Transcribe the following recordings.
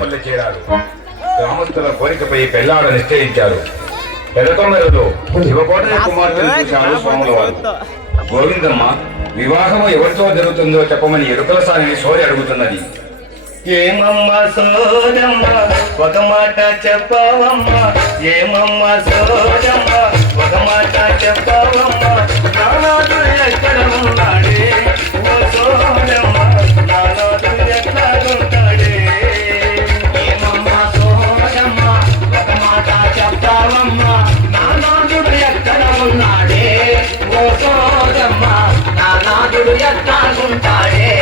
పల్లె చేరారు. గ్రామస్తుల కోరికపై పెళ్లాడ నిశ్చయించారు. పెదకొండలలో శివకోటయ్య కుమార్తెను చూశారు స్వాముల వారు. గోవిందమ్మ, వివాహము ఎవరితో జరుగుతుందో చెప్పమని ఎరుకల సాని సోరి అడుగుతున్నది. ఏమమ్మ సోదమ్మ ఒక మాట చెప్పవమ్మ, ఏమమ్మ సోదమ్మ ఒక మాట చెప్పవమ్మ, నానాడు ఎక్కడ ఉన్నాడే ఓ సోదమ్మ, నానాడు ఎక్కడ ఉంటాడే. ఏమమ్మ సోదమ్మ ఒక మాట చెప్పవమ్మ, నానాదుడు ఎక్కడ ఉన్నాడే ఓ సోదమ్మ, నానాదుడు ఎక్కడ ఉంటాడే.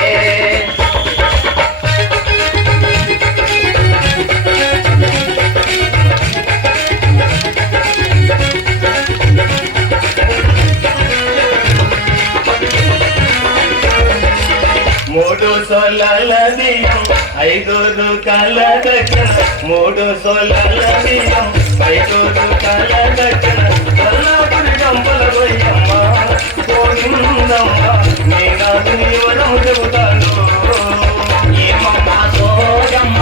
మూడు సోలాల బియ్యం ఐదూరు కాల దక్షిణ, మూడు సోలాల బియ్యం ఐదూరు కాల దక్షిణ, కొల్లాపురి గంపల పోయమ్మ గోవిందమ్మ, నీ నాకు ఇవ్వడం చెబుతాను. ఏమమ్మ సోదమ్మ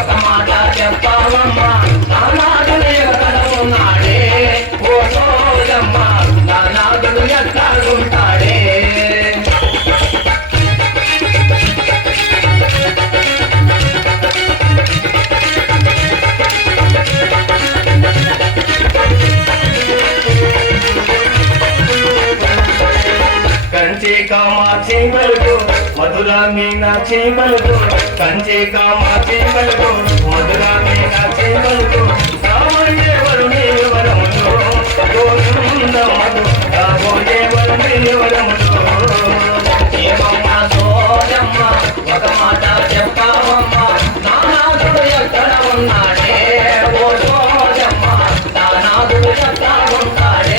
ఒక మాట చెప్పవమ్మ, నానాదుడు ఎక్కడ ఉన్నాడే ఓ సోదమ్మ, నానాదుడు ఎక్కడుంటాడే. కంచి కామాక్షి పలుకు మధురా మీనాక్షి పలుకు, కంచి కామాక్షి పలుకు మధురా మీనాక్షి పలుకు, రామయ్యే వరుణి వరములు గోవిందమ్మలు, రాబోయే వరుణి వరములు. ఏమమ్మ సోదమ్మ ఒక మాట చెప్పవమ్మ, నానాదుడు ఎక్కడ ఉన్నాడే ఓ సోదమ్మ, నానాదుడు ఎక్కడ ఉంటాడే.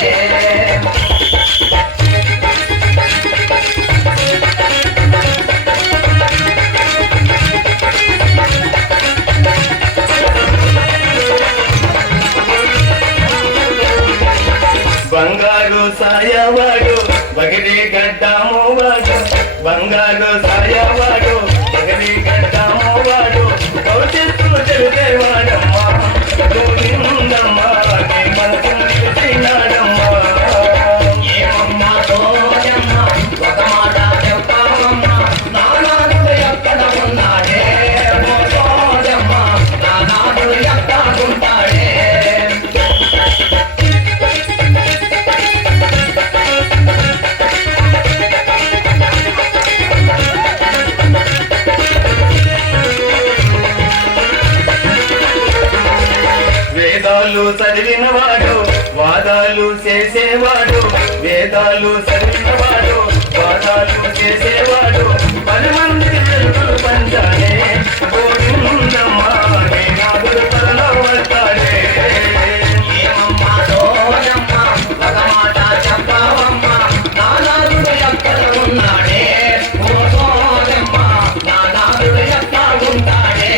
బంగారు సాయవాడు బగిరి గడ్డము వాడు, బంగారు సాయవాడు బగిరి గడ్డము వాడు, భవిష్యత్తు తెలిసేవాడమ్మ గోవిందమ్మ, నీ మనసు తెలిసినాడమ్మ. ఏమమ్మ సోదమ్మ ఒక మాట చెప్పవమ్మ, నానాదుడు ఎక్కడ ఉన్నాడే ఓ సోదమ్మ, నానాదుడు ఎక్కడ ఉంటాడే. వేదాలు చదివినవాడు వాదాలు చేసేవాడు, వేదాలు చదివినవాడు వాదాలు చేసేవాడు, 10 మంది వెలుగులు పంచాలే గోవిందమ్మ, నీ నాగులు త్వరలో వస్తాడే. ఏమమ్మ సోదమ్మ ఒక మాట చెప్పవమ్మ, నానాదుడు ఎక్కడ ఉన్నాడే ఓ సోదమ్మ, నానాదుడు ఎక్కడ ఉంటాడే.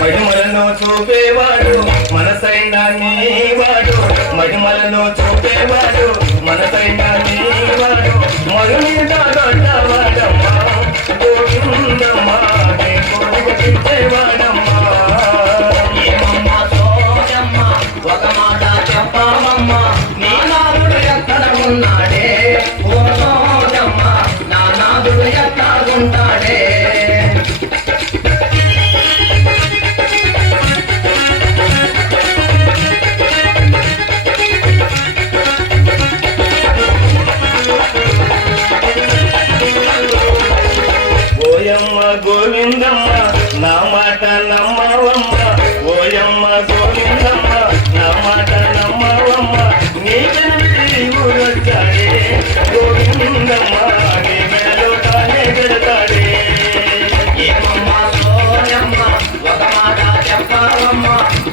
మహిమలను చూపేవాడు మనసైన నీవాడు, మహిమలను చూపేవాడు మనసైన నీవాడు, మరు మీద దొడ్డవాడమ్మ గోవిందమ్మ, నీ కొడుకు తిట్టేవాడమ్మ. ఏమమ్మ సోదమ్మ ఒక మాట చెప్పవమ్మ, నానాదుడు ఎక్కడ ఉన్నాడే ఓ సోదమ్మ, నానాదుడు ఎక్కడ ఉంటాడే. ఓయమ్మ గోవిందమ్మ నా మాట నమ్మవమ్మ, ఓయమ్మ గోవిందమ్మ నా మాట నమ్మవమ్మ, నీ వెనుడి ఊరొచ్చాడే గోవిందమ్మ, నీ మెడలో తానే పెడతాడే. ఏమమ్మ సోదమ్మ ఒక మాట చెప్పవమ్మ,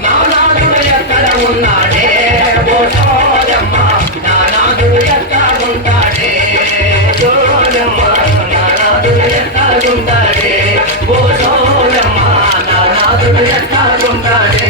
నానాదుడు ఎక్కడ ఉన్నాడే ఓ సోదమ్మ, నానాదుడు ఎక్కడ ఉంటాడే. సోదమ్మ నానాదు ఎక్కడ ఉంటాడే. ఓ సోయమ్మ నా నాదుడు ఎట్టాగుంటాడే